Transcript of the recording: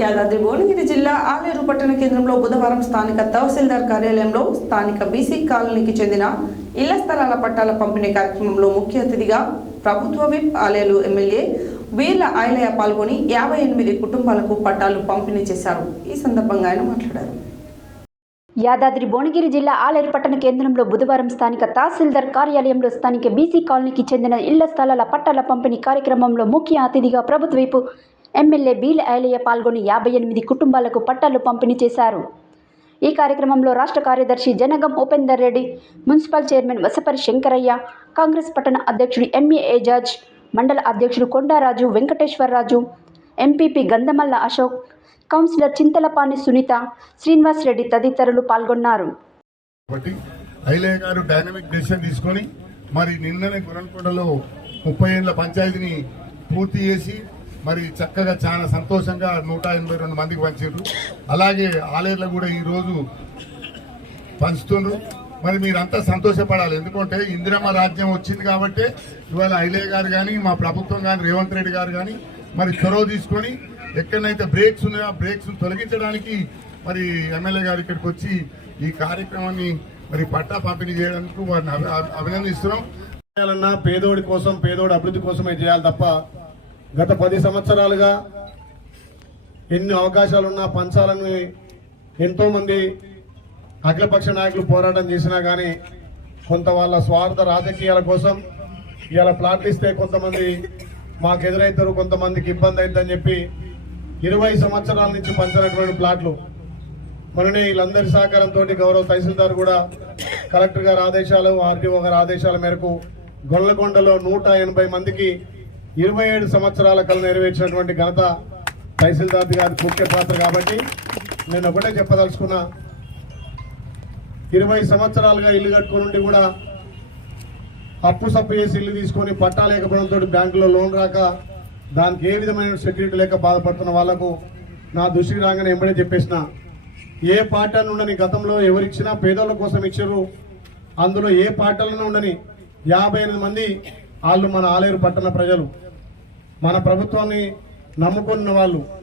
యాదాద్రి భువనగిరి జిల్లా ఆలేరు పట్టణ కేంద్రంలో బుధవారం స్థానిక తహసీల్దార్ కార్యాలయంలో స్థానిక బీసీ కాలనీకి చెందిన ఇళ్ల స్థలాల పట్టాల పంపిణీ కార్యక్రమంలో ముఖ్య అతిథిగా ప్రభుత్వ విప్ ఆలేరు ఎమ్మెల్యే వీర్ల ఐలయ్య పాల్గొని 58 కుటుంబాలకు పట్టాలు పంపిణీ చేశారు. ఈ సందర్భంగా ఆయన మాట్లాడారు. యాదాద్రి భువనగిరి జిల్లా ఆలేరు పట్టణ కేంద్రంలో బుధవారం స్థానిక తహసీల్దార్ కార్యాలయంలో స్థానిక బీసీ కాలనీకి చెందిన ఇళ్ల స్థలాల పట్టాల పంపిణీ కార్యక్రమంలో ముఖ్య అతిథిగా ప్రభుత్వ విప్ ఎమ్మెల్యే వీర్ల ఐలయ్య పాల్గొని 58 కుటుంబాలకు పట్టాలు పంపిణీ చేశారు. ఈ కార్యక్రమంలో రాష్ట్ర కార్యదర్శి జనగం ఉపేందర్ రెడ్డి, మున్సిపల్ చైర్మన్ వసపరి శంకరయ్య, కాంగ్రెస్ పట్టణ అధ్యక్షుడు ఎంఏ ఏజాజ్, మండల అధ్యక్షుడు కొండారాజు వెంకటేశ్వరరాజు, ఎంపీపీ గంధమల్ల అశోక్, కౌన్సిలర్ చింతలపాని సునీత, శ్రీనివాస్ రెడ్డి తదితరులు పాల్గొన్నారు. ఐలయ్య గారు డైనమిక్ డెసిషన్ తీసుకొని మరి నిన్ననే గురన్కొండలో 30 ఏళ్ల పంచాయతీని పూర్తి చేసి మరి చక్కగా చాలా సంతోషంగా 182 మందికి పంచారు. అలాగే ఆలేరులో కూడా ఈరోజు పంచుతుండ్రు. మరి మీరంతా సంతోషపడాలి. ఎందుకంటే ఇందిరమ్మ రాజ్యం వచ్చింది కాబట్టి ఇవాళ ఐలయ్య గారు కానీ మా ప్రభుత్వం కానీ రేవంత్ రెడ్డి గారు కానీ మరి చొరవ తీసుకొని ఎక్కడైతే బ్రేక్స్ ఉన్నాయో ఆ బ్రేక్స్ తొలగించడానికి మరి ఎమ్మెల్యే గారు ఇక్కడికి వచ్చి ఈ కార్యక్రమాన్ని మరి పట్టా పంపిణీ చేయడానికి వారిని అభినందిస్తున్నాం. పేదోడి కోసం పేదోడి అభివృద్ధి కోసమే చేయాలి తప్ప గత 10 సంవత్సరాలుగా ఎన్ని అవకాశాలున్నా పంచాలని ఎంతో మంది అఖిలపక్ష నాయకులు పోరాటం చేసినా కానీ కొంత వాళ్ళ స్వార్థ రాజకీయాల కోసం ఇవాళ ప్లాట్లు ఇస్తే కొంతమంది మాకు ఎదురైతారు, కొంతమందికి ఇబ్బంది అవుతుందని చెప్పి 20 సంవత్సరాల నుంచి పంచినటువంటి ప్లాట్లు మననే వీళ్ళందరి సహకారంతో గౌరవ తహసీల్దార్ కూడా కలెక్టర్ గారి ఆదేశాలు, ఆర్టీఓ గారి ఆదేశాల మేరకు గొల్లకొండలో 180 మందికి 27 సంవత్సరాల కళ నెరవేర్చినటువంటి ఘనత తహసీల్దార్ గారి ముఖ్య పాత్ర. కాబట్టి నేను ఒకటే చెప్పదలుచుకున్నా, 20 సంవత్సరాలుగా ఇల్లు కట్టుకుని కూడా అప్పు సప్పు చేసి ఇల్లు తీసుకొని పట్టా లేకపోవడంతో బ్యాంకులో లోన్ రాక దానికి ఏ విధమైన సెక్యూరిటీ లేక బాధపడుతున్న వాళ్లకు నా దృష్టికి రాగానే ఎంబడే చెప్పేసిన, ఏ పార్టీలను ఉండని గతంలో ఎవరిచ్చినా పేదోళ్ళ కోసం ఇచ్చారు. అందులో ఏ పార్టీలను ఉండని 58 మంది వాళ్ళు మన ఆలేరు పట్టణ ప్రజలు, మన ప్రభుత్వాన్ని నమ్ముకున్న వాళ్ళు.